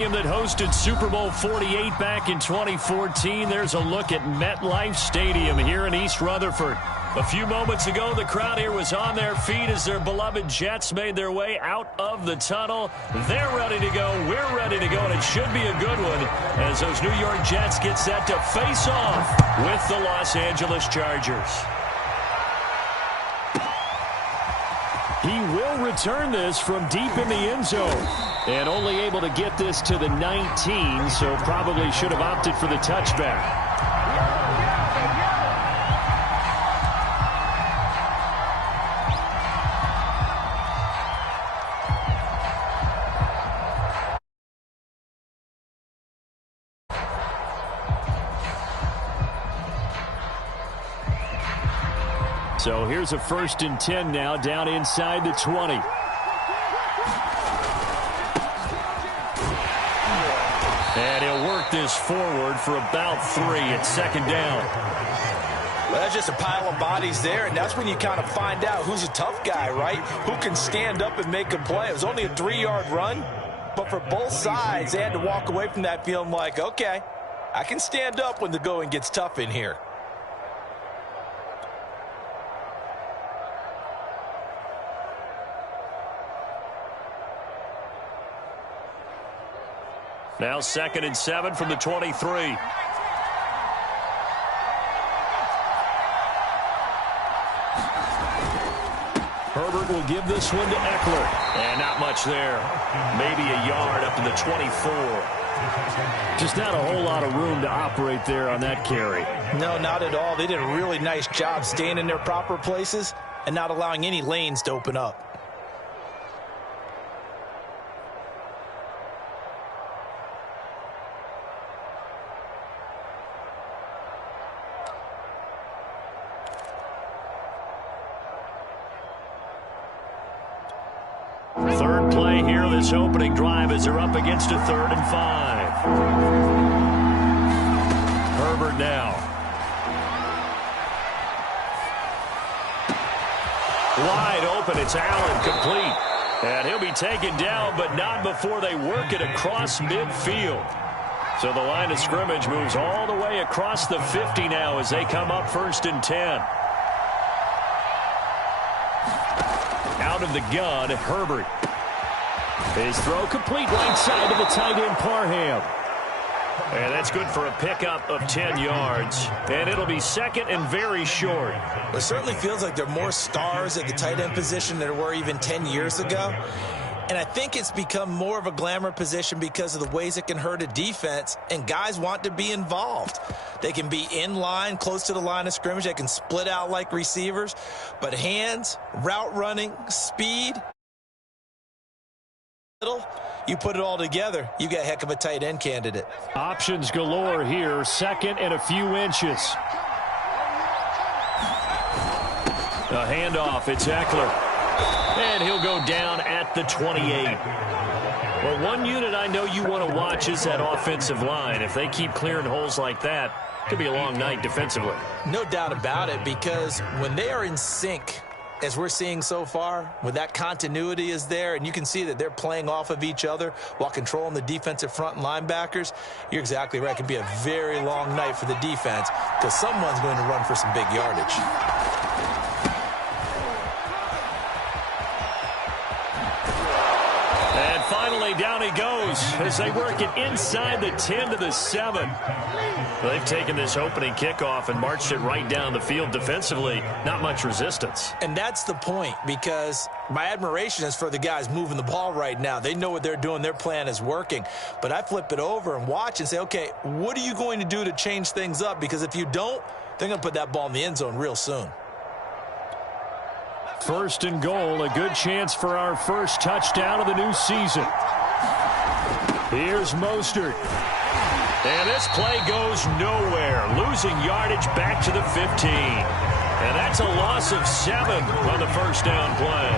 That hosted Super Bowl 48 back in 2014. There's a look at MetLife Stadium here in East Rutherford. A few moments ago, the crowd here was on their feet as their beloved Jets made their way out of the tunnel. They're ready to go. We're ready to go, and it should be a good one as those New York Jets get set to face off with the Los Angeles Chargers. He will return this from deep in the end zone. And only able to get this to the 19, so probably should have opted for the touchback. So here's a 1st and 10 now down inside the 20. And he'll work this forward for about 3 at 2nd down. Well, that's just a pile of bodies there, and that's when you kind of find out who's a tough guy, right? Who can stand up and make a play. It was only a 3-yard run, but for both sides, they had to walk away from that feeling like, okay, I can stand up when the going gets tough in here. Now 2nd and 7 from the 23. Herbert will give this one to Eckler. And not much there. Maybe a yard up to the 24. Just not a whole lot of room to operate there on that carry. No, not at all. They did a really nice job staying in their proper places and not allowing any lanes to open up. Third play here, this opening drive as they're up against a 3rd and 5. Herbert now. Wide open, it's Allen, complete. And he'll be taken down, but not before they work it across midfield. So the line of scrimmage moves all the way across the 50 now as they come up 1st and 10. Out of the gun, Herbert. His throw complete right side to the tight end, Parham. And that's good for a pickup of 10 yards. And it'll be 2nd and very short. It certainly feels like there are more stars at the tight end position than there were even 10 years ago. And I think it's become more of a glamour position because of the ways it can hurt a defense, and guys want to be involved. They can be in line, close to the line of scrimmage. They can split out like receivers. But hands, route running, speed, you put it all together, you got a heck of a tight end candidate. Options galore here, 2nd and a few inches. A handoff, it's Eckler. And he'll go down at the 28. Well, one unit I know you want to watch is that offensive line. If they keep clearing holes like that, it could be a long night defensively. No doubt about it, because when they are in sync, as we're seeing so far, when that continuity is there, and you can see that they're playing off of each other while controlling the defensive front and linebackers, you're exactly right. It could be a very long night for the defense because someone's going to run for some big yardage. Finally, down he goes as they work it inside the 10 to the 7. They've taken this opening kickoff and marched it right down the field defensively. Not much resistance. And that's the point, because my admiration is for the guys moving the ball right now. They know what they're doing. Their plan is working. But I flip it over and watch and say, okay, what are you going to do to change things up? Because if you don't, they're going to put that ball in the end zone real soon. 1st and goal, a good chance for our first touchdown of the new season. Here's Mostert. And this play goes nowhere. Losing yardage back to the 15. And that's a loss of 7 on the 1st down play.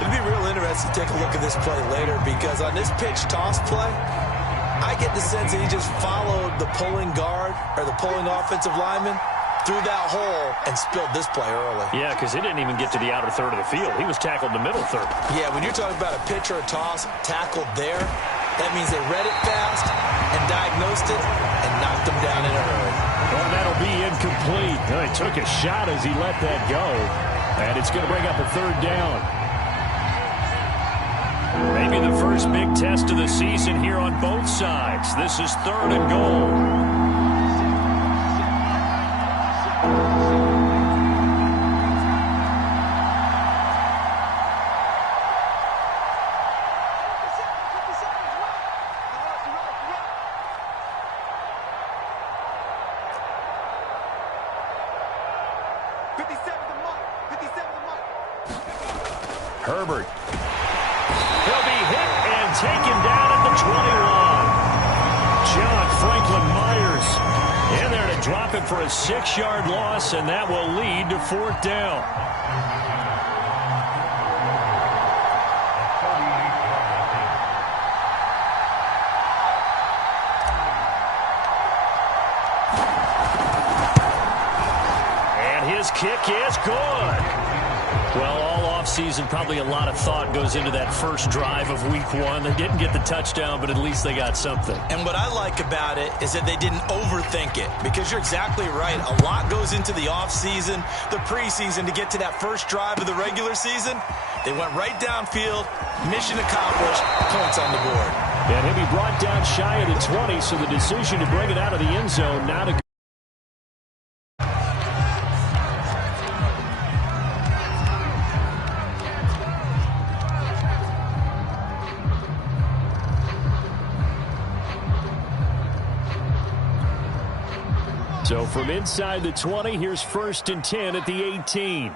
It'll be real interesting to take a look at this play later, because on this pitch toss play, I get the sense that he just followed the pulling guard or the pulling offensive lineman through that hole and spilled this play early. Yeah, because he didn't even get to the outer third of the field. He was tackled in the middle third. Yeah, when you're talking about a pitch or a toss tackled there, That means they read it fast and diagnosed it and knocked him down in a hurry. Well, that'll be incomplete. He took a shot as he let that go. And it's going to bring up a third down. Maybe the first big test of the season here on both sides. This is 3rd and goal. Herbert. He'll be hit and taken down at the 21. John Franklin Myers in there to drop him for a 6-yard loss, and that will lead to 4th down. And his kick is good. Well, all offseason, probably a lot of thought goes into that first drive of week 1. They didn't get the touchdown, but at least they got something. And what I like about it is that they didn't overthink it, because you're exactly right. A lot goes into the offseason, the preseason, to get to that first drive of the regular season. They went right downfield, mission accomplished, points on the board. And he'll be brought down shy of the 20, so the decision to bring it out of the end zone, not a good. So from inside the 20, here's 1st and 10 at the 18.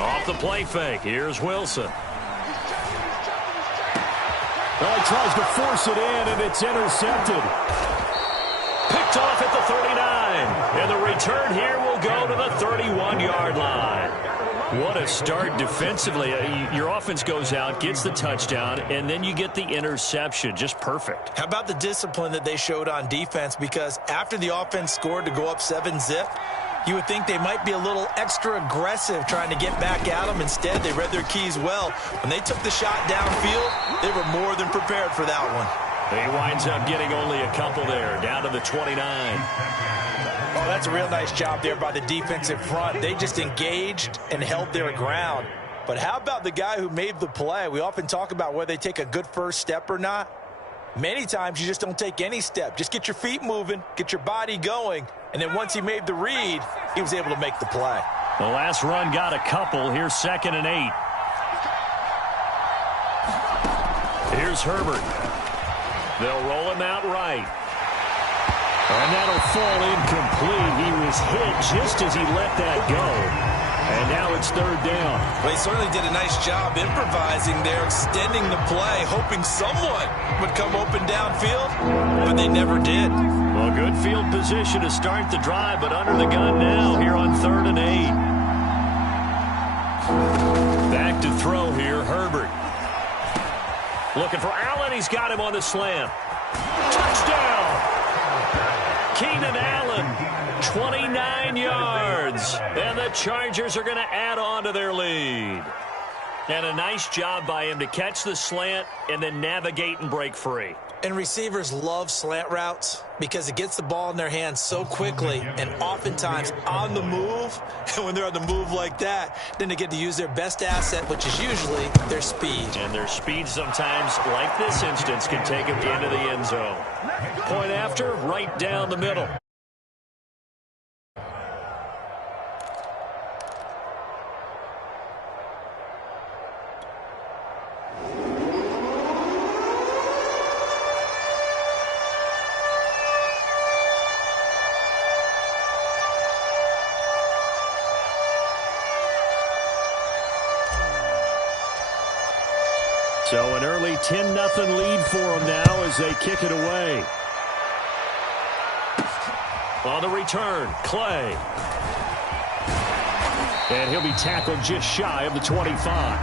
Off the play fake, here's Wilson. Well, he tries to force it in, and it's intercepted. Picked off at the 39. And the return here will go to the 31-yard line. What a start defensively. Your offense goes out, gets the touchdown, and then you get the interception. Just perfect. How about the discipline that they showed on defense? Because after the offense scored to go up 7-zip, you would think they might be a little extra aggressive trying to get back at them. Instead, they read their keys well. When they took the shot downfield, they were more than prepared for that one. He winds up getting only a couple there, down to the 29. Oh, that's a real nice job there by the defensive front. They just engaged and held their ground. But how about the guy who made the play? We often talk about whether they take a good first step or not. Many times you just don't take any step. Just get your feet moving, get your body going, and then once he made the read, he was able to make the play. The last run got a couple. Here's 2nd and 8. Here's Herbert. They'll roll him out right. And that'll fall incomplete. He was hit just as he let that go. And now it's 3rd down. Well, he certainly did a nice job improvising there, extending the play, hoping someone would come open downfield, but they never did. Well, good field position to start the drive, but under the gun now here on 3rd and 8. Back to throw here, Herbert. Looking for Allen. He's got him on the slam. Touchdown! Keenan Allen, 29 yards. And the Chargers are going to add on to their lead. And a nice job by him to catch the slant and then navigate and break free. And receivers love slant routes because it gets the ball in their hands so quickly and oftentimes on the move. And when they're on the move like that, then they get to use their best asset, which is usually their speed. And their speed sometimes, like this instance, can take them into the end zone. Point after, right down the middle. So an early 10-0 lead for them now as they kick it away. On the return, Clay. And he'll be tackled just shy of the 25.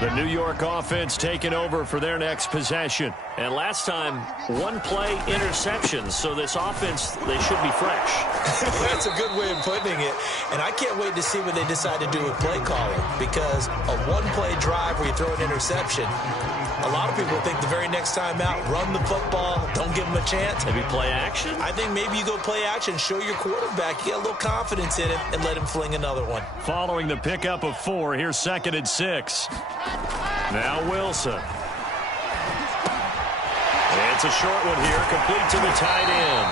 The New York offense taking over for their next possession. And last time, one-play interceptions. So this offense, they should be fresh. That's a good way of putting it. And I can't wait to see what they decide to do with play calling. Because a one-play drive where you throw an interception, a lot of people think the very next time out, run the football, don't give them a chance. Maybe play action? I think maybe you go play action, show your quarterback, get a little confidence in him, and let him fling another one. Following the pickup of 4, here's 2nd and 6. Now Wilson. It's a short one here, complete to the tight end.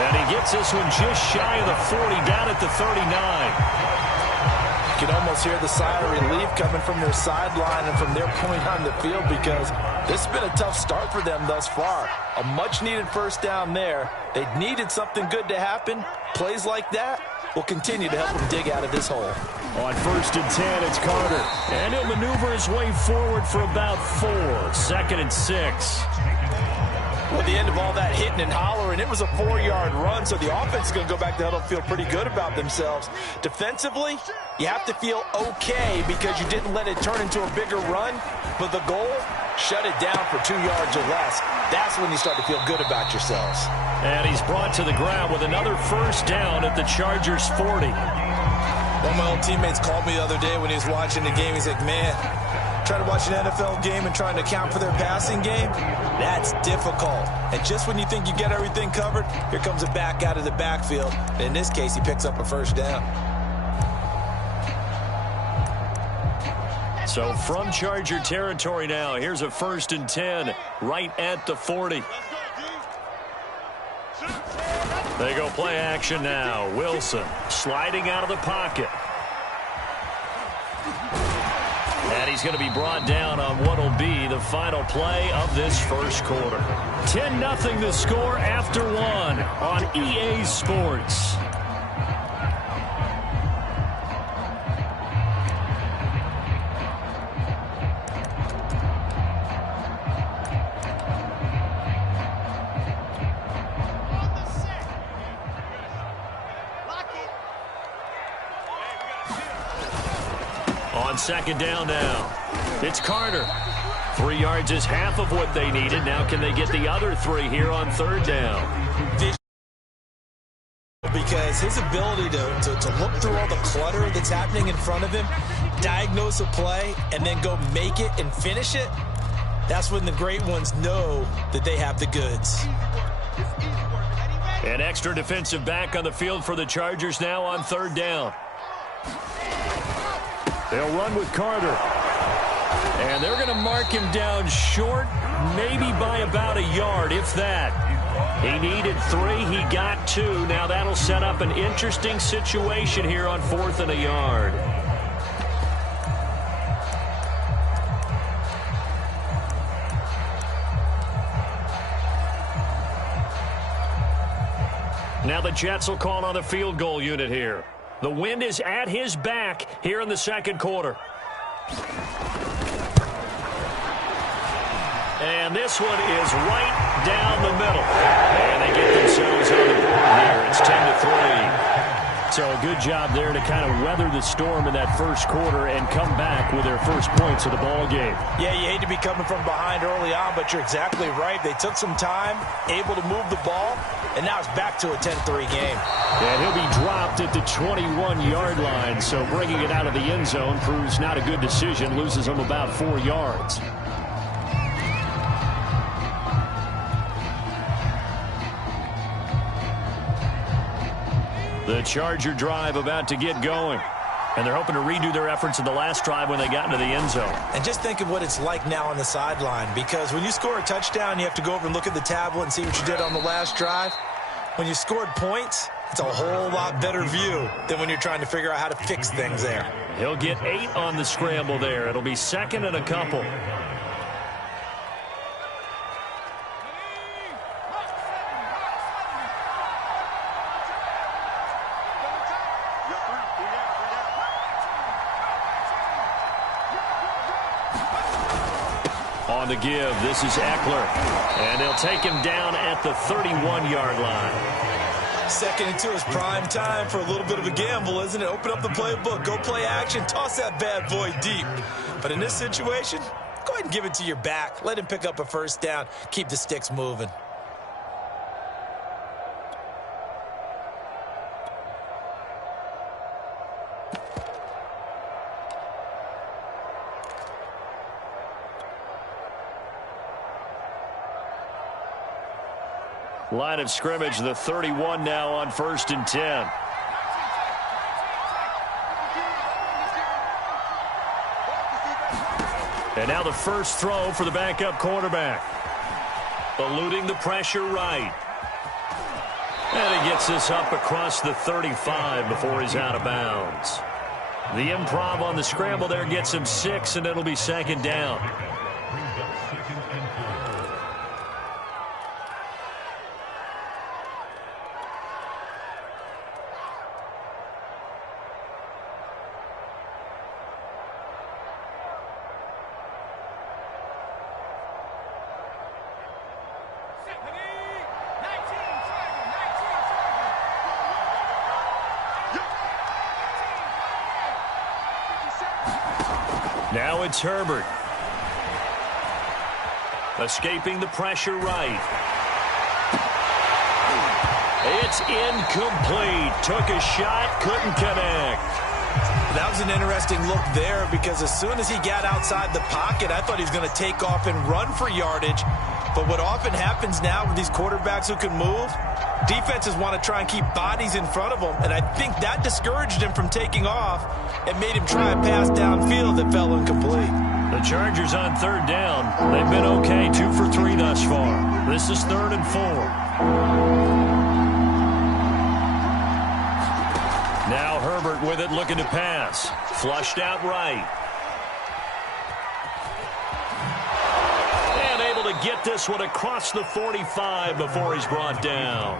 And he gets this one just shy of the 40, down at the 39. You can almost hear the sigh of relief coming from their sideline and from their point on the field, because this has been a tough start for them thus far. A much-needed first down there. They needed something good to happen. Plays like that will continue to help them dig out of this hole. On 1st and 10, it's Carter. And he'll maneuver his way forward for about 4. 2nd and 6. Well, at the end of all that hitting and hollering, it was a 4-yard run, so the offense is going to go back to huddle and feel pretty good about themselves. Defensively, you have to feel okay because you didn't let it turn into a bigger run, but the goal, shut it down for 2 yards or less. That's when you start to feel good about yourselves. And he's brought to the ground with another first down at the Chargers' 40. One of my old teammates called me the other day when he was watching the game. He's like, man, trying to watch an NFL game and trying to account for their passing game, that's difficult. And just when you think you get everything covered, here comes a back out of the backfield. And in this case, he picks up a first down. So from Charger territory now, here's a 1st and 10 right at the 40. They go play action now. Wilson sliding out of the pocket. And he's going to be brought down on what will be the final play of this first quarter. 10-0 the score after 1 on EA Sports. On 2nd down now, it's Carter. 3 yards is half of what they needed. Now can they get the other 3 here on 3rd down? Because his ability to look through all the clutter that's happening in front of him, diagnose a play, and then go make it and finish it, that's when the great ones know that they have the goods. An extra defensive back on the field for the Chargers now on 3rd down. They'll run with Carter. And they're going to mark him down short, maybe by about a yard, if that. He needed 3. He got 2. Now that'll set up an interesting situation here on 4th and a yard. Now the Jets will call on the field goal unit here. The wind is at his back here in the 2nd quarter. And this one is right down the middle. And they get themselves on the board here. It's 10-3. So a good job there to kind of weather the storm in that first quarter and come back with their first points of the ball game. Yeah, you hate to be coming from behind early on, but you're exactly right. They took some time, able to move the ball, and now it's back to a 10-3 game. And he'll be dropped at the 21-yard line, so bringing it out of the end zone proves not a good decision, loses him about 4 yards. The Charger drive about to get going. And they're hoping to redo their efforts in the last drive when they got into the end zone. And just think of what it's like now on the sideline, because when you score a touchdown, you have to go over and look at the tablet and see what you did on the last drive. When you scored points, it's a whole lot better view than when you're trying to figure out how to fix things there. He'll get 8 on the scramble there. It'll be 2nd and a couple. On the give, this is Eckler. And they'll take him down at the 31-yard line. Second and 2 is prime time for a little bit of a gamble, isn't it? Open up the playbook, go play action, toss that bad boy deep. But in this situation, go ahead and give it to your back. Let him pick up a first down. Keep the sticks moving. Line of scrimmage, the 31 now on 1st and 10. And now the first throw for the backup quarterback. Eluding the pressure right. And he gets this up across the 35 before he's out of bounds. The improv on the scramble there gets him 6, and it'll be 2nd down. Now it's Herbert. Escaping the pressure right. It's incomplete. Took a shot, couldn't connect. That was an interesting look there because as soon as he got outside the pocket, I thought he was going to take off and run for yardage. But what often happens now with these quarterbacks who can move, defenses want to try and keep bodies in front of them, and I think that discouraged him from taking off and made him try a pass downfield that fell incomplete. The Chargers on 3rd down. They've been okay, 2 for 3 thus far. This is 3rd and 4. Now Herbert with it, looking to pass. Flushed out right. Get this one across the 45 before he's brought down.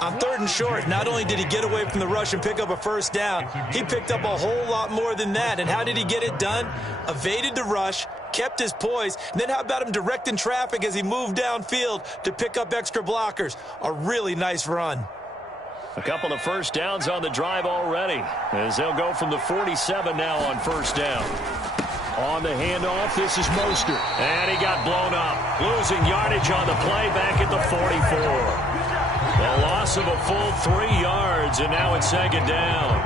On 3rd and short, not only did he get away from the rush and pick up a first down, he picked up a whole lot more than that. And how did he get it done? Evaded the rush, kept his poise, and then how about him directing traffic as he moved downfield to pick up extra blockers? A really nice run. A couple of first downs on the drive already, as they'll go from the 47 now on 1st down. On the handoff, this is Mostert. And he got blown up. Losing yardage on the play back at the 44. A loss of a full 3 yards, and now it's 2nd down.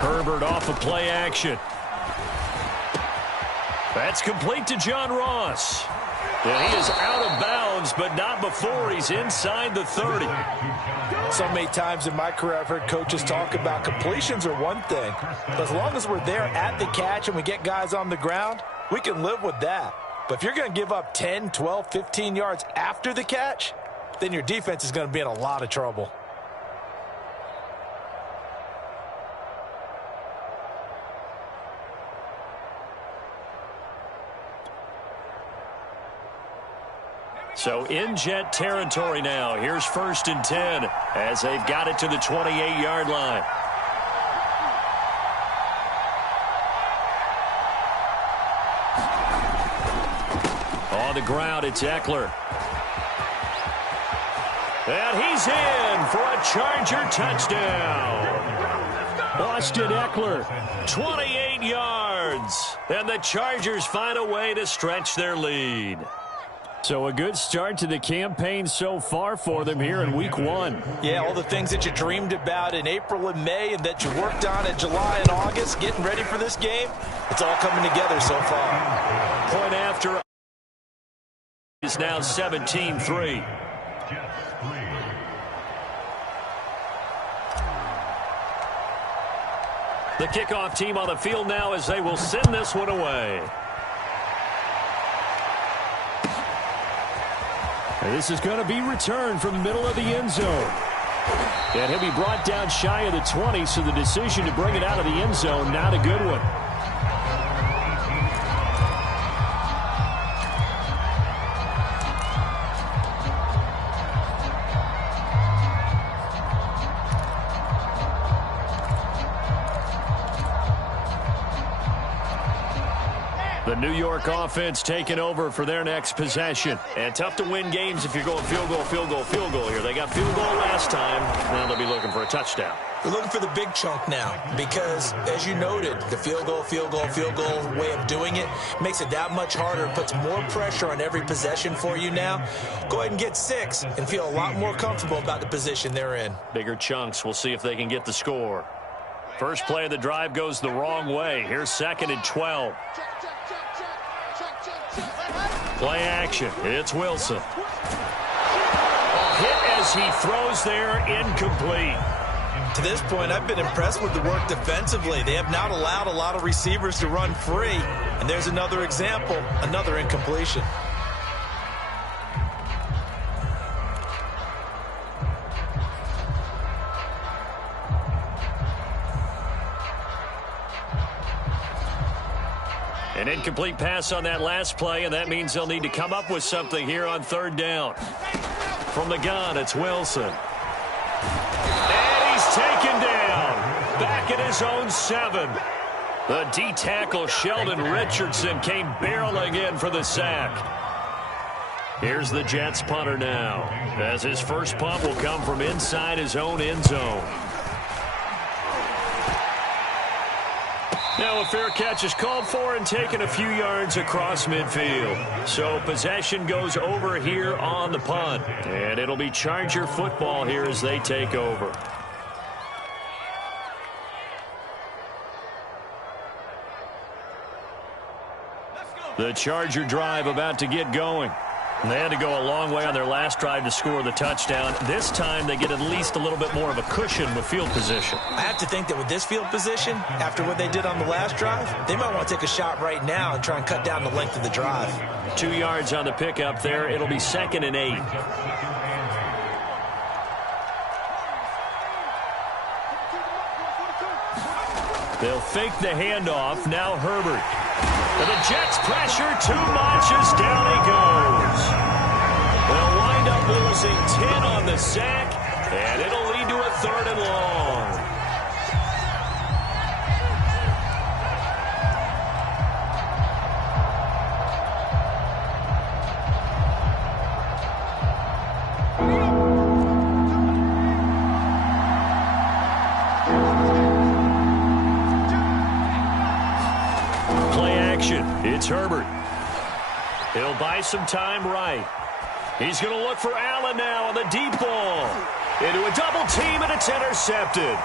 Herbert off of play action. That's complete to John Ross. And he is out of bounds, but not before he's inside the 30. So many times in my career I've heard coaches talk about completions are one thing. But as long as we're there at the catch and we get guys on the ground, we can live with that. But if you're going to give up 10, 12, 15 yards after the catch, then your defense is going to be in a lot of trouble. So in Jet territory now. Here's 1st and 10 as they've got it to the 28-yard line. On the ground, it's Eckler. And he's in for a Charger touchdown. Austin Eckler, 28 yards. And the Chargers find a way to stretch their lead. So a good start to the campaign so far for them here in Week 1. Yeah, all the things that you dreamed about in April and May and that you worked on in July and August, getting ready for this game, it's all coming together so far. Point after is now 17-3. The kickoff team on the field now as they will send this one away. And this is going to be returned from the middle of the end zone. And he'll be brought down shy of the 20, so the decision to bring it out of the end zone, not a good one. The New York offense taking over for their next possession. And tough to win games if you're going field goal, field goal, field goal here. They got field goal last time. Now they'll be looking for a touchdown. They're looking for the big chunk now because, as you noted, the field goal way of doing it makes it that much harder. It puts more pressure on every possession for you now. Go ahead and get 6 and feel a lot more comfortable about the position they're in. Bigger chunks. We'll see if they can get the score. First play of the drive goes the wrong way. Here's 2nd and 12. Play action. It's Wilson. Hit as he throws there, incomplete. To this point, I've been impressed with the work defensively. They have not allowed a lot of receivers to run free. And there's another example, another incompletion. An incomplete pass on that last play, and that means they'll need to come up with something here on 3rd down. From the gun, it's Wilson. And he's taken down. Back at his own 7. The D-tackle Sheldon Richardson came barreling in for the sack. Here's the Jets punter now, as his first punt will come from inside his own end zone. Now a fair catch is called for and taken a few yards across midfield. So possession goes over here on the punt. And it'll be Charger football here as they take over. The Charger drive about to get going. They had to go a long way on their last drive to score the touchdown. This time they get at least a little bit more of a cushion with field position. I have to think that with this field position, after what they did on the last drive, they might want to take a shot right now and try and cut down the length of the drive. 2 yards on the pickup there. It'll be 2nd and 8. They'll fake the handoff. Now Herbert. And the Jets pressure too much as down he goes. They'll wind up losing 10 on the sack, and it'll lead to a 3rd and long. It's Herbert. He'll buy some time right. He's going to look for Allen now on the deep ball. Into a double team, and it's intercepted.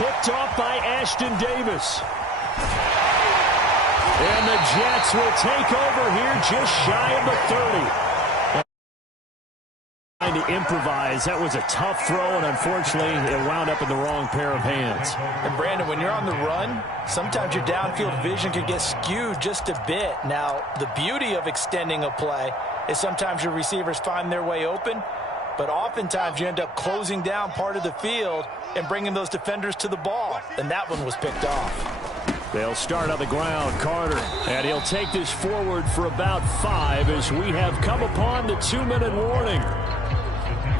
Picked off by Ashton Davis. And the Jets will take over here just shy of the 30. Trying to improvise. That was a tough throw, and unfortunately, it wound up in the wrong pair of hands. And Brandon, when you're on the run, sometimes your downfield vision can get skewed just a bit. Now, the beauty of extending a play is sometimes your receivers find their way open, but oftentimes you end up closing down part of the field and bringing those defenders to the ball, and that one was picked off. They'll start on the ground, Carter, and he'll take this forward for about 5 as we have come upon the 2-minute warning.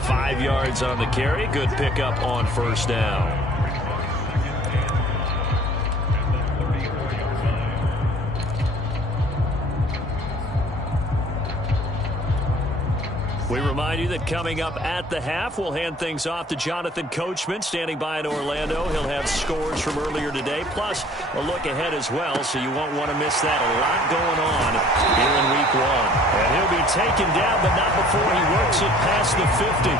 5 yards on the carry. Good pickup on 1st down. We remind you that coming up at the half, we'll hand things off to Jonathan Coachman, standing by in Orlando. He'll have scores from earlier today, plus a look ahead as well, so you won't want to miss that. A lot going on here in Week 1. And he'll be taken down, but not before he works it past the 50.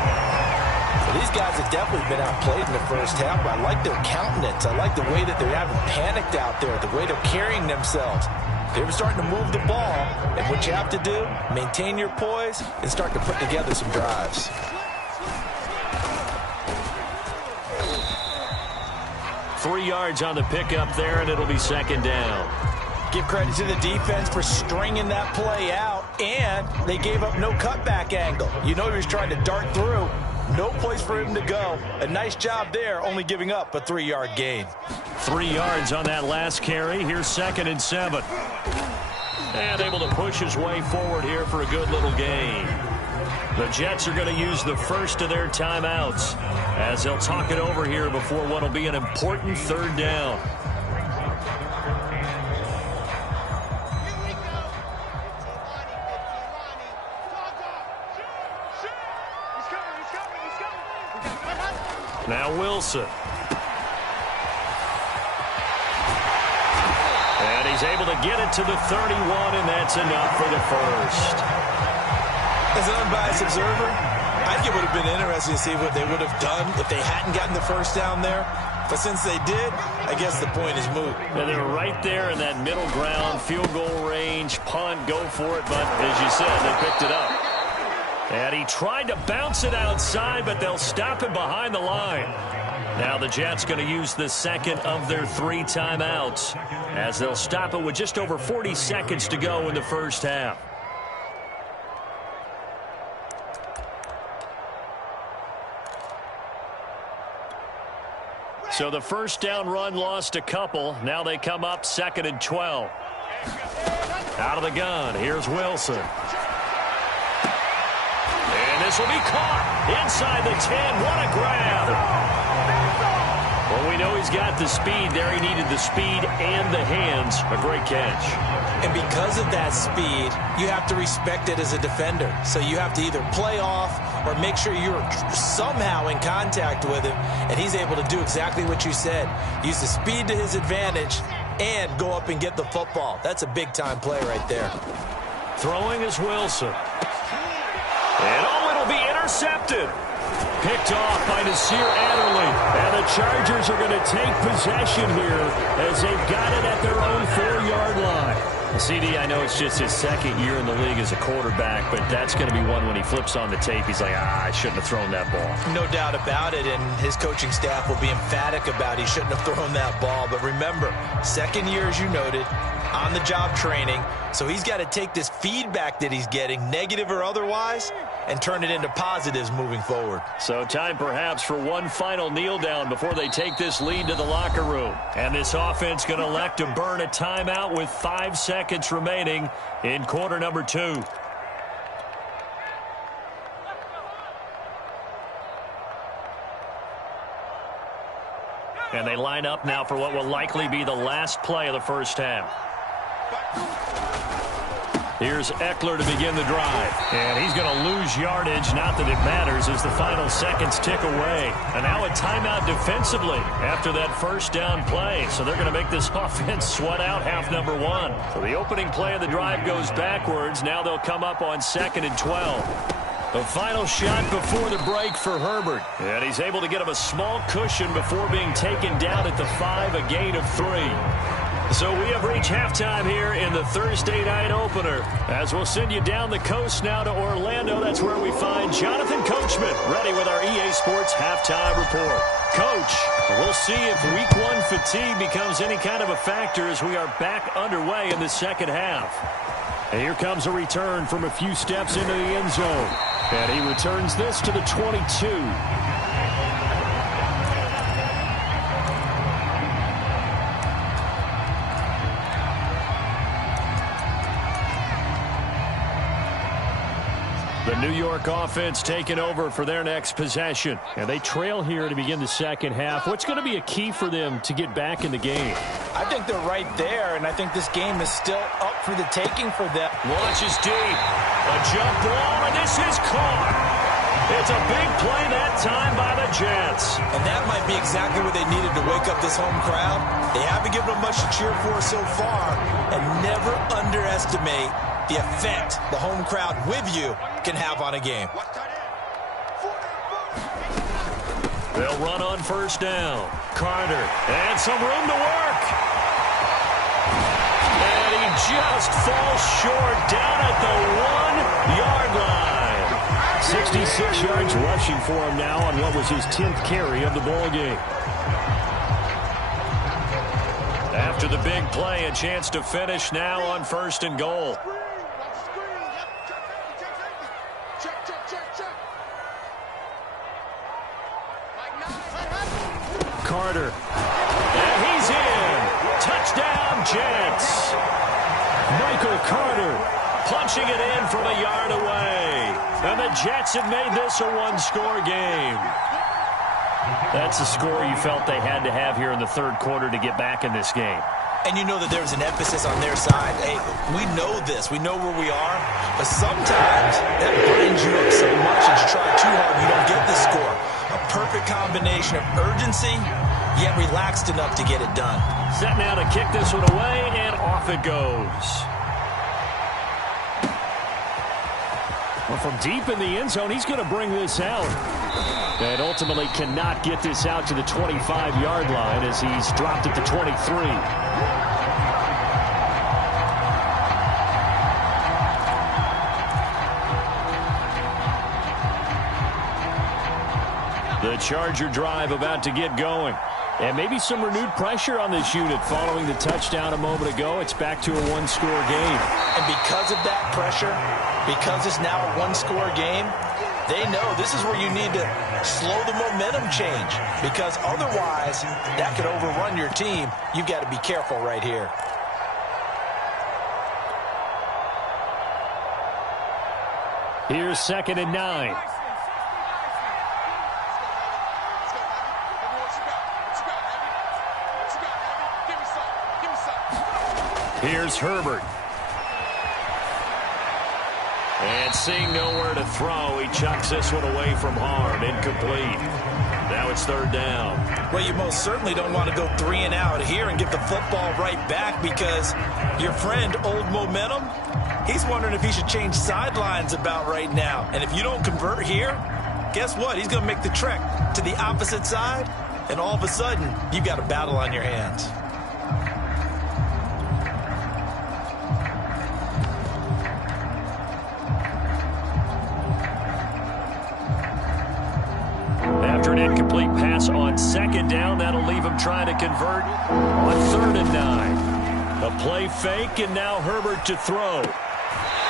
So these guys have definitely been outplayed in the first half, but I like their countenance. I like the way that they haven't panicked out there, the way they're carrying themselves. They're starting to move the ball, and what you have to do, maintain your poise and start to put together some drives. Three yards on the pickup there, and it'll be 2nd down. Give credit to the defense for stringing that play out, and they gave up no cutback angle. You know he was trying to dart through. No place for him to go. A nice job there, only giving up a 3-yard gain. 3 yards on that last carry. Here's 2nd and 7. And able to push his way forward here for a good little gain. The Jets are going to use the first of their timeouts as they'll talk it over here before what will be an important 3rd down. Now Wilson. And he's able to get it to the 31, and that's enough for the first. As an unbiased observer, I think it would have been interesting to see what they would have done if they hadn't gotten the first down there. But since they did, I guess the point is moot. And they're right there in that middle ground, field goal range, punt, go for it. But as you said, they picked it up. And he tried to bounce it outside, but they'll stop him behind the line. Now the Jets going to use the second of their 3 timeouts as they'll stop it with just over 40 seconds to go in the first half. So the first down run lost a couple. Now they come up 2nd and 12. Out of the gun, here's Wilson. And this will be caught inside the 10. What a grab. Well, we know he's got the speed there. He needed the speed and the hands. A great catch. And because of that speed, you have to respect it as a defender. So you have to either play off or make sure you're somehow in contact with him. And he's able to do exactly what you said. Use the speed to his advantage and go up and get the football. That's a big-time play right there. Throwing is Wilson. And it'll be intercepted. Picked off by Nasir Adderley. And the Chargers are going to take possession here as they've got it at their own 4-yard line. CD, I know it's just his second year in the league as a quarterback, but that's going to be one when he flips on the tape. He's like, I shouldn't have thrown that ball. No doubt about it, and his coaching staff will be emphatic about he shouldn't have thrown that ball. But remember, second year, as you noted, on-the-job training, so he's got to take this feedback that he's getting, negative or otherwise, and turn it into positives moving forward. So time perhaps for one final kneel down before they take this lead to the locker room. And this offense going to elect to burn a timeout with 5 seconds remaining in quarter number 2. And they line up now for what will likely be the last play of the first half. Here's Eckler to begin the drive. And he's going to lose yardage. Not that it matters as the final seconds tick away. And now a timeout defensively after that first down play. So they're going to make this offense sweat out half number 1. So the opening play of the drive goes backwards. Now they'll come up on 2nd and 12. The final shot before the break for Herbert. And he's able to get him a small cushion before being taken down at the 5, a gain of 3. So we have reached halftime here in the Thursday night opener. As we'll send you down the coast now to Orlando. That's where we find Jonathan Coachman ready with our EA Sports halftime report. Coach, we'll see if week 1 fatigue becomes any kind of a factor as we are back underway in the second half. And here comes a return from a few steps into the end zone. And he returns this to the 22. The New York offense taking over for their next possession. And they trail here to begin the second half. What's going to be a key for them to get back in the game? I think they're right there, and I think this game is still up for the taking for them. Launches deep. A jump ball, and this is caught. It's a big play that time by the Jets. And that might be exactly what they needed to wake up this home crowd. They haven't given them much to cheer for so far, and never underestimate the effect the home crowd with you can have on a game. They'll run on first down. Carter, and some room to work. And he just falls short down at the 1-yard line. 66 yards rushing for him now on what was his 10th carry of the ball game. After the big play, a chance to finish now on 1st and goal. Carter. And he's in. Touchdown, Jets. Michael Carter punching it in from a yard away. And the Jets have made this a one-score game. That's the score you felt they had to have here in the third quarter to get back in this game. And you know that there was an emphasis on their side. Hey, we know this. We know where we are. But sometimes that binds you up so much that you try too hard, you don't get the score. A perfect combination of urgency, yet relaxed enough to get it done. Set now to kick this one away, and off it goes. Well, from deep in the end zone, he's going to bring this out. And ultimately cannot get this out to the 25-yard line as he's dropped at the 23. The Charger drive about to get going. And maybe some renewed pressure on this unit following the touchdown a moment ago. It's back to a one-score game. And because of that pressure, because it's now a one-score game, they know this is where you need to slow the momentum change, because otherwise that could overrun your team. You've got to be careful right here. Here's 2nd and 9. Here's Herbert. And seeing nowhere to throw, he chucks this one away from harm. Incomplete. Now it's 3rd down. Well, you most certainly don't want to go 3 and out here and give the football right back, because your friend, Old Momentum, he's wondering if he should change sidelines about right now. And if you don't convert here, guess what? He's going to make the trek to the opposite side, and all of a sudden, you've got a battle on your hands. After an incomplete pass on 2nd down, that'll leave him trying to convert on 3rd and 9. A play fake, and now Herbert to throw.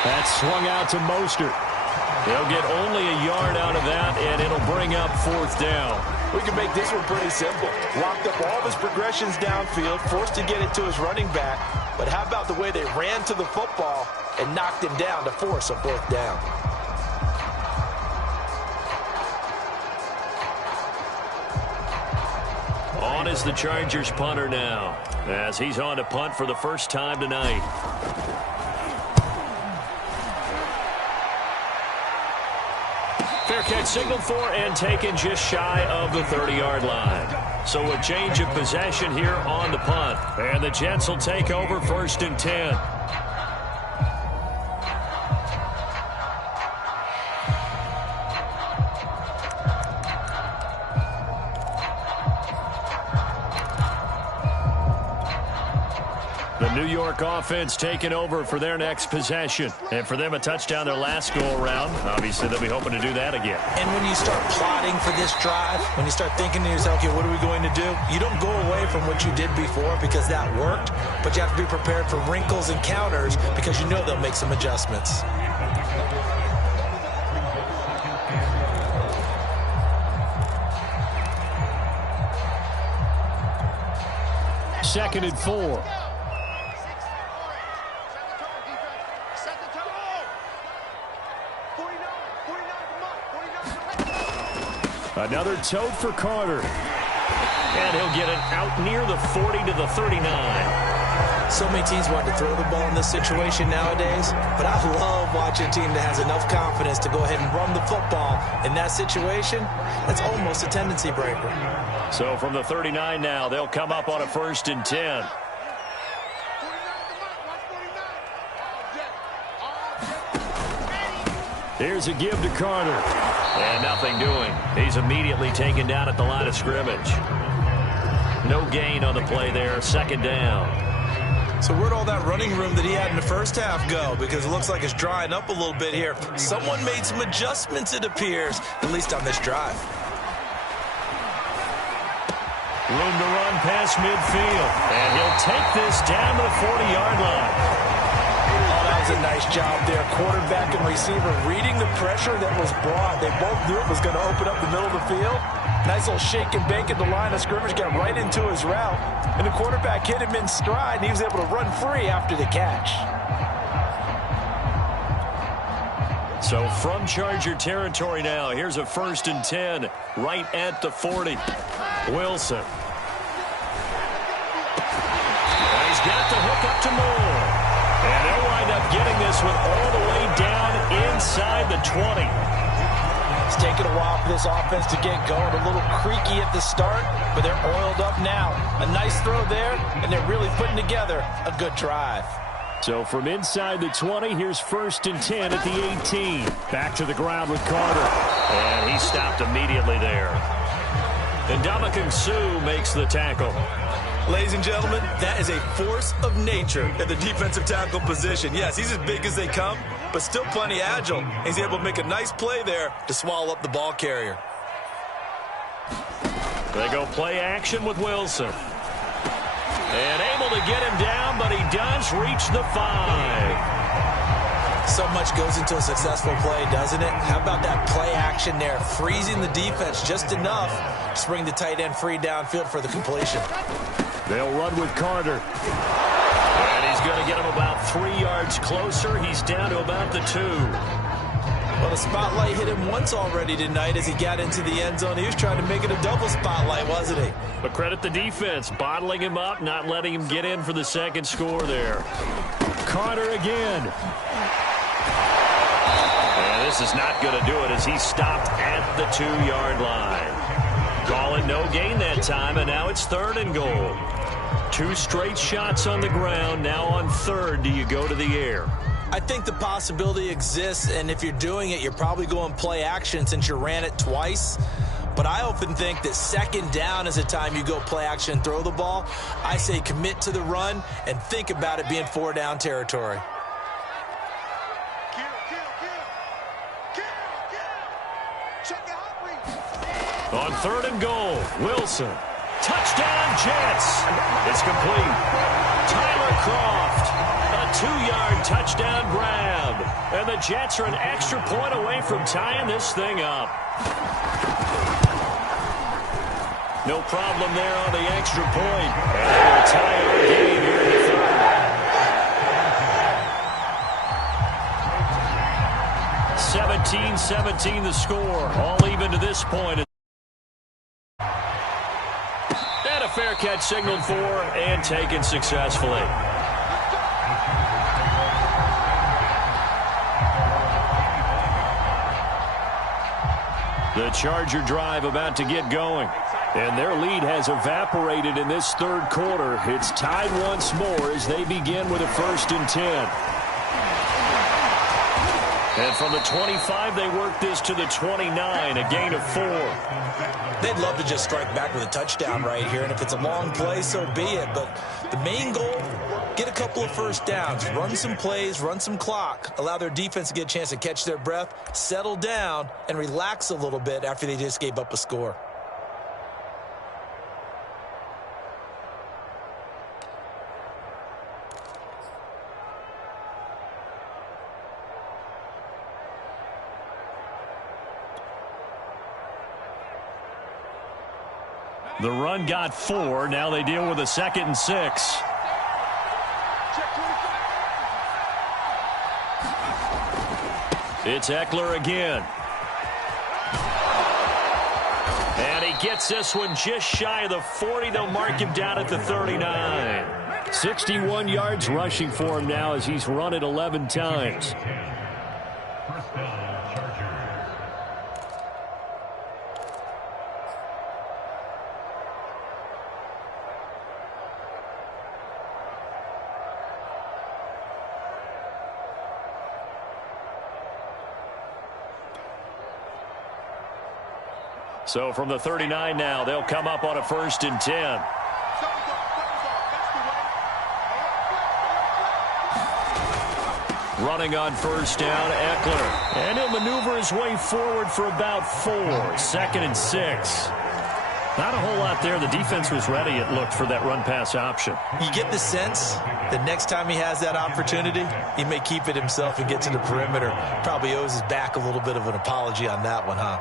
That's swung out to Mostert. They'll get only a yard out of that, and it'll bring up 4th down. We can make this one pretty simple. Locked up all of his progressions downfield, forced to get it to his running back. But how about the way they ran to the football and knocked him down to force a 4th down? On is the Chargers punter now, as he's on to punt for the first time tonight. Fair catch signaled for and taken just shy of the 30-yard line. So a change of possession here on the punt. And the Jets will take over 1st and 10. The New York offense taking over for their next possession. And for them, a touchdown their last go-around. Obviously, they'll be hoping to do that again. And when you start plotting for this drive, when you start thinking to yourself, okay, what are we going to do? You don't go away from what you did before because that worked, but you have to be prepared for wrinkles and counters because you know they'll make some adjustments. Second and 4. Another tote for Carter. And he'll get it out near the 40 to the 39. So many teams want to throw the ball in this situation nowadays, but I love watching a team that has enough confidence to go ahead and run the football. In that situation, that's almost a tendency breaker. So from the 39 now, they'll come up on a 1st and 10. Here's a give to Carter. And nothing doing. He's immediately taken down at the line of scrimmage. No gain on the play there. 2nd down. So where'd all that running room that he had in the first half go? Because it looks like it's drying up a little bit here. Someone made some adjustments, it appears, at least on this drive. Room to run past midfield. And he'll take this down to the 40-yard line. A nice job there, quarterback and receiver reading the pressure that was brought. They both knew it was going to open up the middle of the field. Nice little shake and bake at the line of scrimmage, got right into his route, and the quarterback hit him in stride, and he was able to run free after the catch. So from Charger territory now, here's a 1st and 10 right at the 40. Wilson. And he's got the hook up to Moore. And they'll wind up getting this one all the way down inside the 20. It's taken a while for this offense to get going. A little creaky at the start, but they're oiled up now. A nice throw there, and they're really putting together a good drive. So from inside the 20, here's 1st and 10 at the 18. Back to the ground with Carter. And he stopped immediately there. And Ndamukong Suh makes the tackle. Ladies and gentlemen, that is a force of nature at the defensive tackle position. Yes, he's as big as they come, but still plenty agile. He's able to make a nice play there to swallow up the ball carrier. They go play action with Wilson. And able to get him down, but he does reach the 5. So much goes into a successful play, doesn't it? How about that play action there, freezing the defense just enough to bring the tight end free downfield for the completion. They'll run with Carter. And he's going to get him about 3 yards closer. He's down to about the 2. Well, the spotlight hit him once already tonight as he got into the end zone. He was trying to make it a double spotlight, wasn't he? But credit the defense, bottling him up, not letting him get in for the second score there. Carter again. And this is not going to do it as he stopped at the 2-yard line. Call it no gain that time, and now it's 3rd and goal. 2 straight shots on the ground. Now on 3rd, do you go to the air? I think the possibility exists, and if you're doing it, you're probably going play action since you ran it twice. But I often think that 2nd down is the time you go play action and throw the ball. I say commit to the run and think about it being 4-down territory. On 3rd and goal, Wilson. Touchdown, Jets. It's complete. Tyler Kroft, a 2-yard touchdown grab. And the Jets are an extra point away from tying this thing up. No problem there on the extra point. And they will tie our game here in the 3rd. 17-17 the score. All even to this point. And a fair catch signaled for and taken successfully. The Charger drive about to get going. And their lead has evaporated in this 3rd quarter. It's tied once more as they begin with a 1st and 10. And from the 25, they work this to the 29, a gain of 4. They'd love to just strike back with a touchdown right here, and if it's a long play, so be it. But the main goal, get a couple of 1st downs, run some plays, run some clock, allow their defense to get a chance to catch their breath, settle down, and relax a little bit after they just gave up a score. The run got 4. Now they deal with a 2nd and 6. It's Eckler again. And he gets this one just shy of the 40. They'll mark him down at the 39. 61 yards rushing for him now as he's run it 11 times. So from the 39 now, they'll come up on a 1st and 10. Running on 1st down, Eckler. And he'll maneuver his way forward for about 4. 2nd and 6. Not a whole lot there. The defense was ready, it looked, for that run-pass option. You get the sense that next time he has that opportunity, he may keep it himself and get to the perimeter. Probably owes his back a little bit of an apology on that one, huh?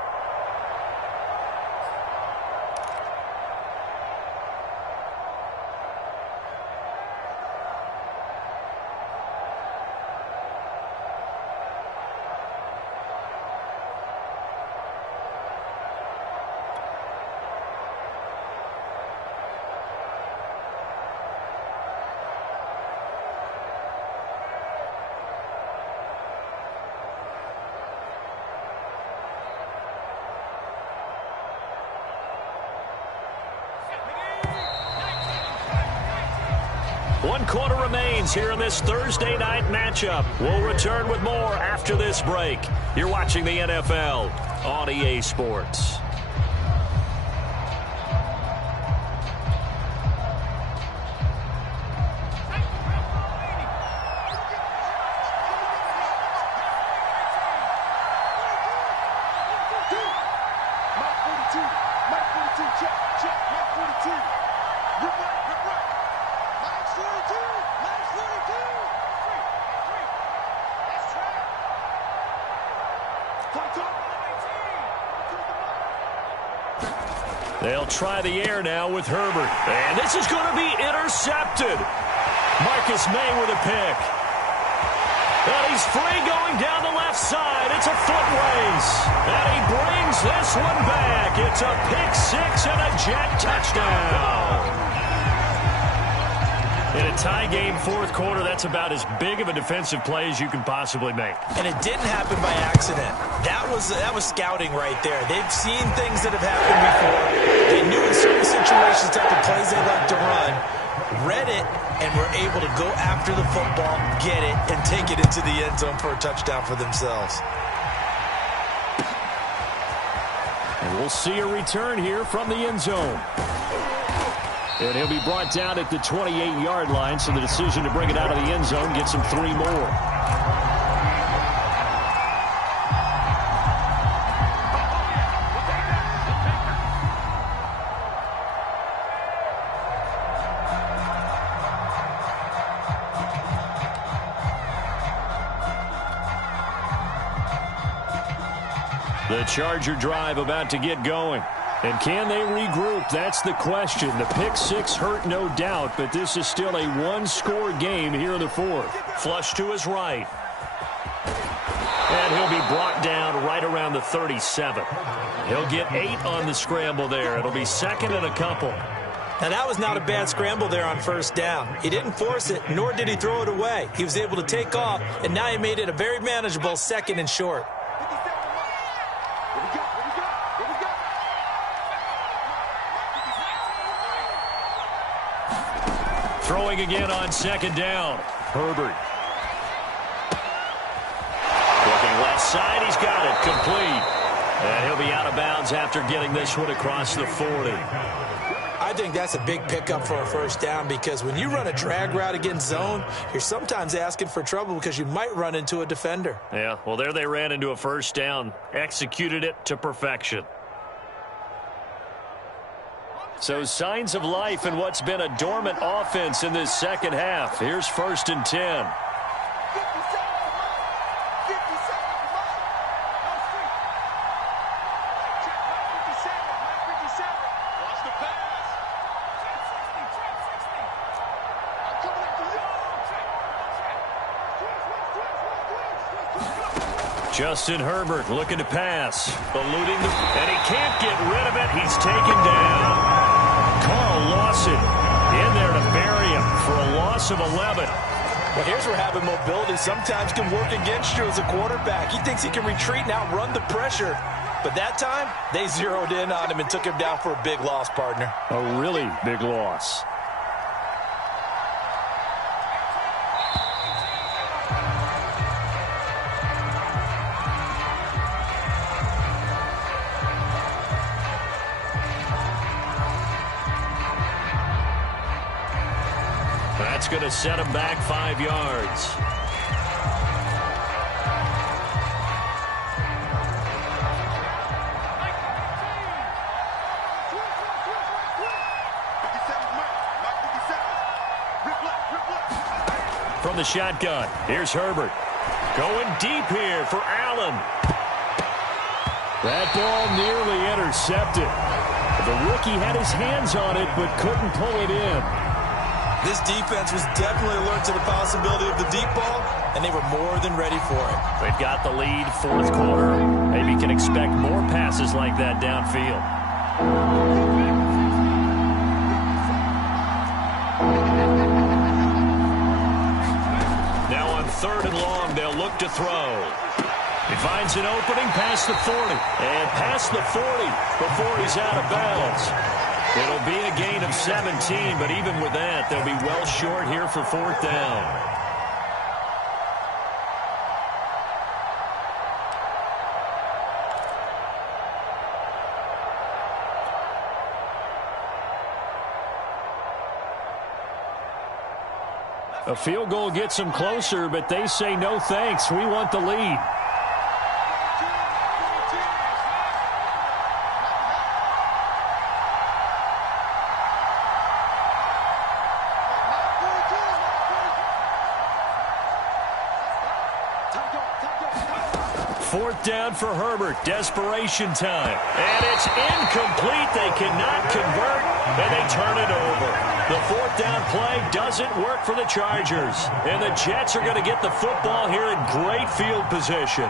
1 quarter remains here in this Thursday night matchup. We'll return with more after this break. You're watching the NFL on EA Sports. They'll try the air now with Herbert. And this is going to be intercepted. Marcus May with a pick. And he's free going down the left side. It's a foot race. And he brings this one back. It's a pick six and a Jet touchdown. In a tie game, fourth quarter, that's about as big of a defensive play as you can possibly make. And it didn't happen by accident. That was scouting right there. They've seen things that have happened before. They knew in certain situations type of plays they like to run, read it, and were able to go after the football, get it, and take it into the end zone for a touchdown for themselves. And we'll see a return here from the end zone. And he'll be brought down at the 28-yard line, so the decision to bring it out of the end zone gets him 3 more. The Charger drive about to get going. And can they regroup? That's the question. The pick six hurt, no doubt, but this is still a one-score game here in the fourth. Flush to his right. And he'll be brought down right around the 37. He'll get 8 on the scramble there. It'll be second and a couple. Now, that was not a bad scramble there on first down. He didn't force it, nor did he throw it away. He was able to take off, and now he made it a very manageable second and short. Throwing again on second down. Herbert. Looking left side. He's got it. Complete. And he'll be out of bounds after getting this one across the 40. I think that's a big pickup for a first down because when you run a drag route against zone, you're sometimes asking for trouble because you might run into a defender. Yeah, well, there they ran into a first down. Executed it to perfection. So signs of life in what's been a dormant offense in this second half. Here's 1st and 10. Justin Herbert looking to pass. Eluding and he can't get rid of it. He's taken down. Carl Lawson in there to bury him for a loss of 11. Well, here's where having mobility sometimes can work against you as a quarterback. He thinks he can retreat and outrun the pressure. But that time, they zeroed in on him and took him down for a big loss, partner. A really big loss. That's going to set him back 5 yards. From the shotgun, here's Herbert. Going deep here for Allen. That ball nearly intercepted. The rookie had his hands on it but couldn't pull it in. This defense was definitely alert to the possibility of the deep ball, and they were more than ready for it. They've got the lead, fourth quarter. Maybe can expect more passes like that downfield. Now on 3rd and long, they'll look to throw. He finds an opening past the 40. And past the 40 before he's out of bounds. It'll be a gain of 17, but even with that, they'll be well short here for 4th down. A field goal gets them closer, but they say no thanks. We want the lead. Fourth down for Herbert. Desperation time. And it's incomplete. They cannot convert, and they turn it over. The fourth down play doesn't work for the Chargers. And the Jets are going to get the football here in great field position.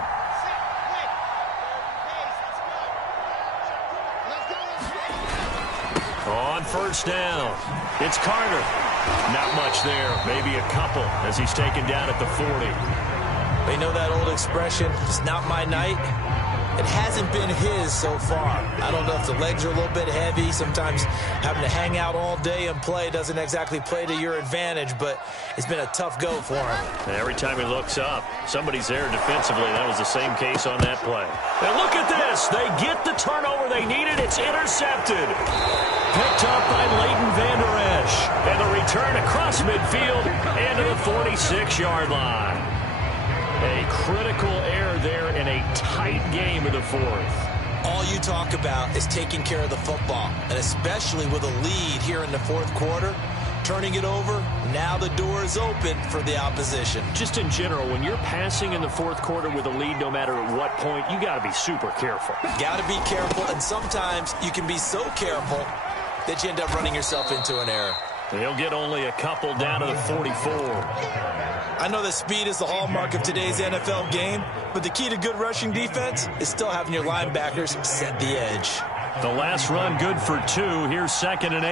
On first down, it's Carter. Not much there. Maybe a couple as he's taken down at the 40. They know that old expression, it's not my night. It hasn't been his so far. I don't know if the legs are a little bit heavy. Sometimes having to hang out all day and play doesn't exactly play to your advantage, but it's been a tough go for him. And every time he looks up, somebody's there defensively. That was the same case on that play. And look at this. They get the turnover they needed. It's intercepted. Picked up by Leighton Vander Esch. And the return across midfield and to the 46-yard line. A critical error there in a tight game in the fourth. All you talk about is taking care of the football, and especially with a lead here in the fourth quarter, turning it over, now the door is open for the opposition. Just in general, when you're passing in the fourth quarter with a lead, no matter at what point, you got to be super careful. Got to be careful, and sometimes you can be so careful that you end up running yourself into an error. He'll get only a couple down to the 44. I know that speed is the hallmark of today's NFL game, but the key to good rushing defense is still having your linebackers set the edge. The last run good for 2. Here's 2nd and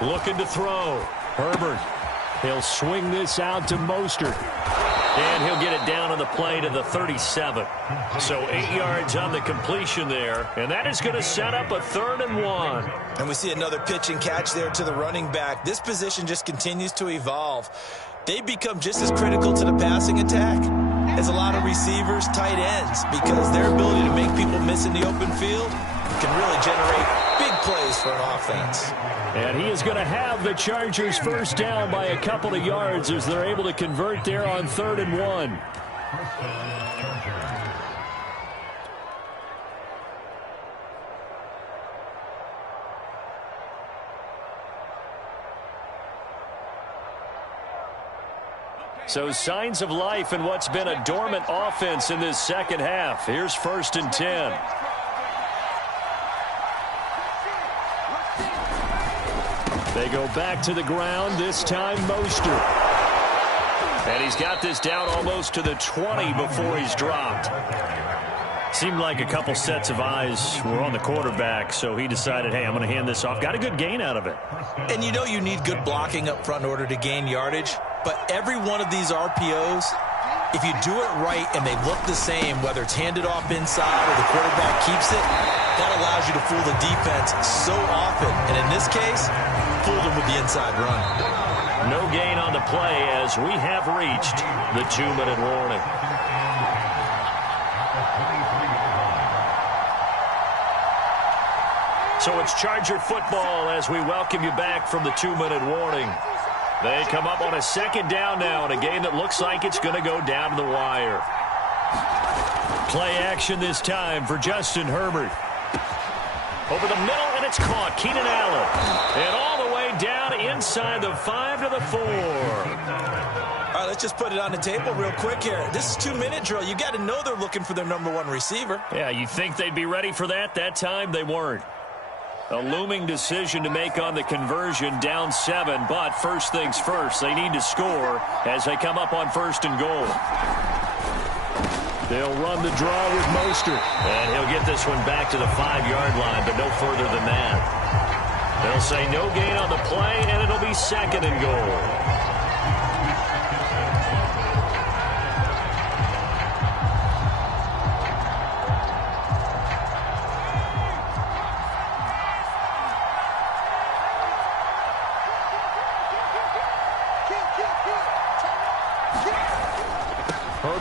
8. Looking to throw. Herbert. He'll swing this out to Mostert. And he'll get it down on the play to the 37. So 8 yards on the completion there. And that is going to set up a 3rd and 1. And we see another pitch and catch there to the running back. This position just continues to evolve. They become just as critical to the passing attack as a lot of receivers, tight ends, because their ability to make people miss in the open field can really generate big plays for an offense. And he is going to have the Chargers first down by a couple of yards as they're able to convert there on 3rd and 1. So signs of life in what's been a dormant offense in this second half. Here's 1st and 10. They go back to the ground, this time Mostert. And he's got this down almost to the 20 before he's dropped. Seemed like a couple sets of eyes were on the quarterback, so he decided, hey, I'm going to hand this off. Got a good gain out of it. And you know you need good blocking up front in order to gain yardage, but every one of these RPOs, if you do it right and they look the same, whether it's handed off inside or the quarterback keeps it, that allows you to fool the defense so often. And in this case, fooled them with the inside run. No gain on the play as we have reached the 2-minute warning. So it's Charger football as we welcome you back from the 2-minute warning. They come up on a 2nd down now in a game that looks like it's going to go down to the wire. Play action this time for Justin Herbert. Over the middle, and it's caught. Keenan Allen. And all the way down inside the 5 to the 4. All right, let's just put it on the table real quick here. This is 2-minute drill. You got to know they're looking for their #1 receiver. Yeah, you think they'd be ready for that? That time they weren't. A looming decision to make on the conversion, down 7, but first things first, they need to score as they come up on 1st and goal. They'll run the draw with Mostert, and he'll get this one back to the 5-yard line, but no further than that. They'll say no gain on the play, and it'll be 2nd and goal.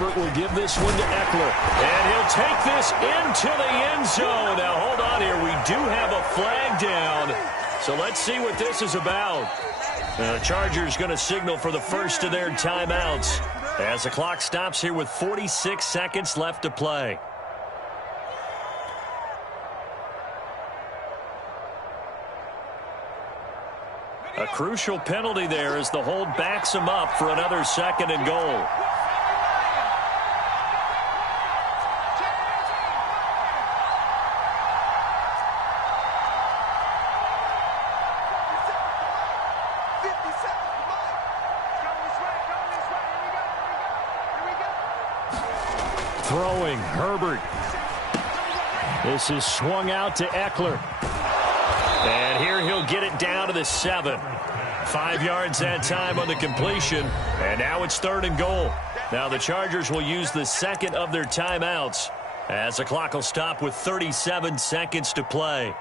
Herbert will give this one to Eckler. And he'll take this into the end zone. Now, hold on here. We do have a flag down. So let's see what this is about. The Chargers going to signal for the first of their timeouts as the clock stops here with 46 seconds left to play. A crucial penalty there as the hold backs him up for another second and goal. Throwing, Herbert. This is swung out to Eckler. And here he'll get it down to the 7. 5 yards that time on the completion. And now it's 3rd and goal. Now the Chargers will use the second of their timeouts as the clock will stop with 37 seconds to play.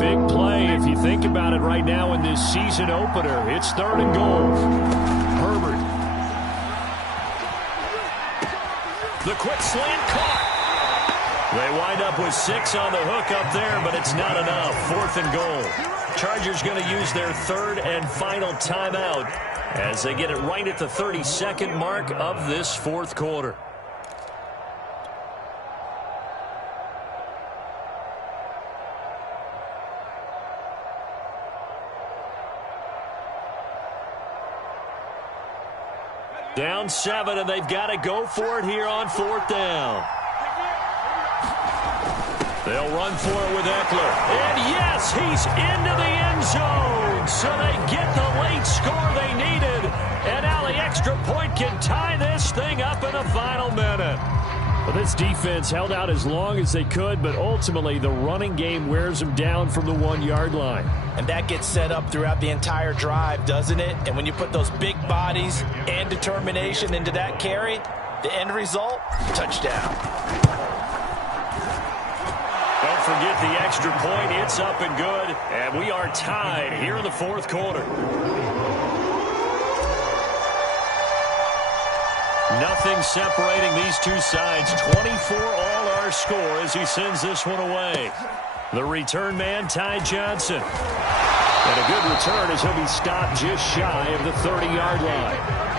Big play if you think about it right now in this season opener. It's 3rd and goal. Herbert. The quick slant caught. They wind up with 6 on the hook up there, but it's not enough. 4th and goal. Chargers going to use their 3rd and final timeout as they get it right at the 32nd mark of this 4th quarter. Down 7, and they've got to go for it here on 4th down. They'll run for it with Eckler. And yes, he's into the end zone. So they get the late score they needed. And now the extra point can tie this thing up in the final minute. Well, this defense held out as long as they could, but ultimately the running game wears them down from the 1-yard line. And that gets set up throughout the entire drive, doesn't it? And when you put those big bodies and determination into that carry, the end result, touchdown. Don't forget the extra point. It's up and good. And we are tied here in the 4th quarter. Nothing separating these two sides. 24 all our score as he sends this one away. The return man, Ty Johnson. And a good return as he'll be stopped just shy of the 30-yard line.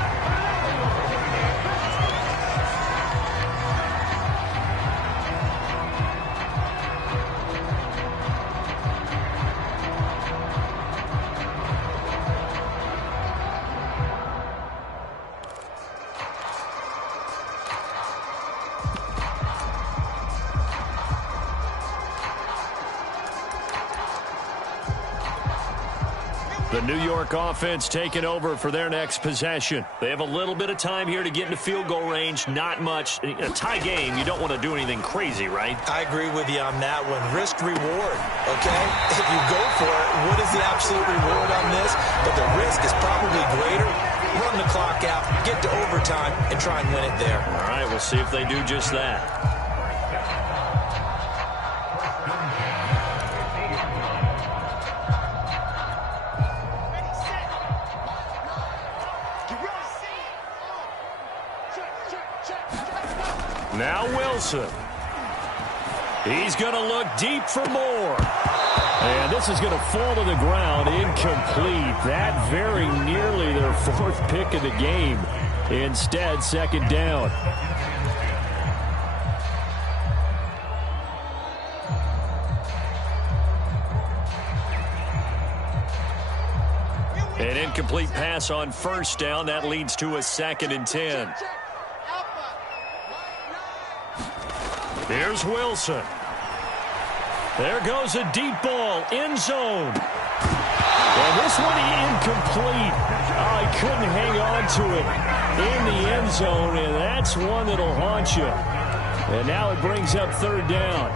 The New York offense taking over for their next possession. They have a little bit of time here to get into field goal range. Not much. A tie game, you don't want to do anything crazy, right? I agree with you on that one. Risk reward, okay? If you go for it, what is the absolute reward on this? But the risk is probably greater. Run the clock out, get to overtime, and try and win it there. All right, we'll see if they do just that. Now Wilson. He's going to look deep for more. And this is going to fall to the ground incomplete. That very nearly their 4th pick of the game. Instead, 2nd down. An incomplete pass on 1st down. That leads to a 2nd and 10. Here's Wilson. There goes a deep ball, end zone. And this one incomplete. Oh, he couldn't hang on to it in the end zone, and that's one that'll haunt you. And now it brings up 3rd down.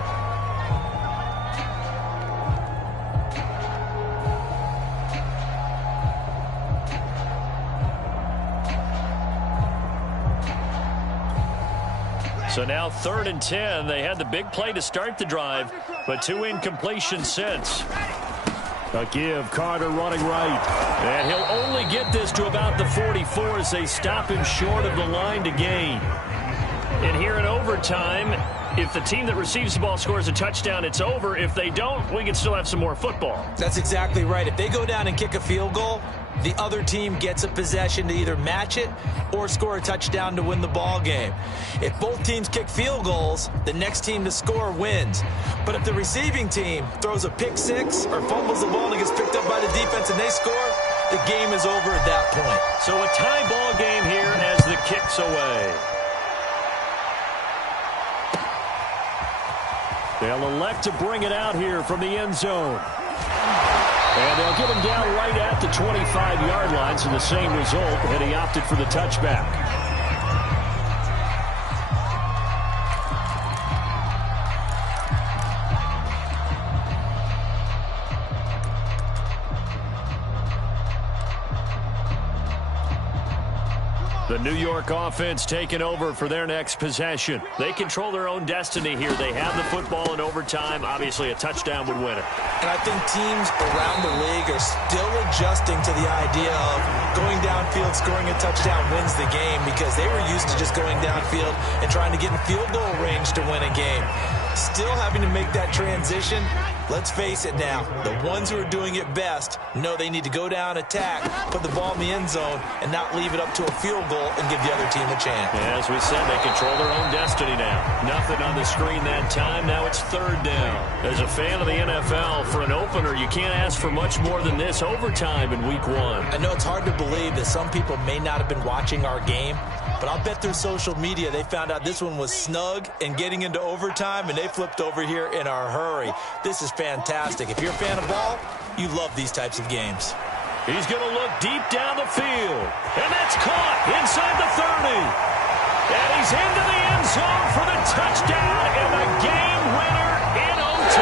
So now 3rd and 10. They had the big play to start the drive, but 2 incompletions since. A give, Carter running right. And he'll only get this to about the 44 as they stop him short of the line to gain. And here in overtime, if the team that receives the ball scores a touchdown, it's over. If they don't, we can still have some more football. That's exactly right. If they go down and kick a field goal, the other team gets a possession to either match it or score a touchdown to win the ball game. If both teams kick field goals, the next team to score wins. But if the receiving team throws a pick six or fumbles the ball and it gets picked up by the defense and they score, the game is over at that point. So a tie ball game here as the kick's away. They'll elect to bring it out here from the end zone. And they'll get him down right at the 25-yard line, so the same result, and he opted for the touchback. The New York offense taking over for their next possession. They control their own destiny here. They have the football in overtime. Obviously, a touchdown would win it. And I think teams around the league are still adjusting to the idea of going downfield, scoring a touchdown wins the game, because they were used to just going downfield and trying to get in field goal range to win a game. Still having to make that transition. Let's face it now, the ones who are doing it best know they need to go down, attack, put the ball in the end zone, and not leave it up to a field goal and give the other team a chance. Yeah, as we said, they control their own destiny now. Nothing on the screen that time. Now it's 3rd down. As a fan of the NFL, for an opener, you can't ask for much more than this overtime in Week 1. I know it's hard to believe that some people may not have been watching our game, but I'll bet through social media they found out this one was snug and getting into overtime, and they flipped over here in a hurry. This is fantastic. If you're a fan of ball, you love these types of games. He's going to look deep down the field. And that's caught inside the 30. And he's into the end zone for the touchdown and the game winner in OT.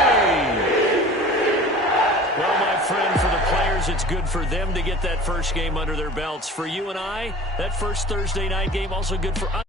Well, my friend, for the players, it's good for them to get that first game under their belts. For you and I, that first Thursday night game also good for us.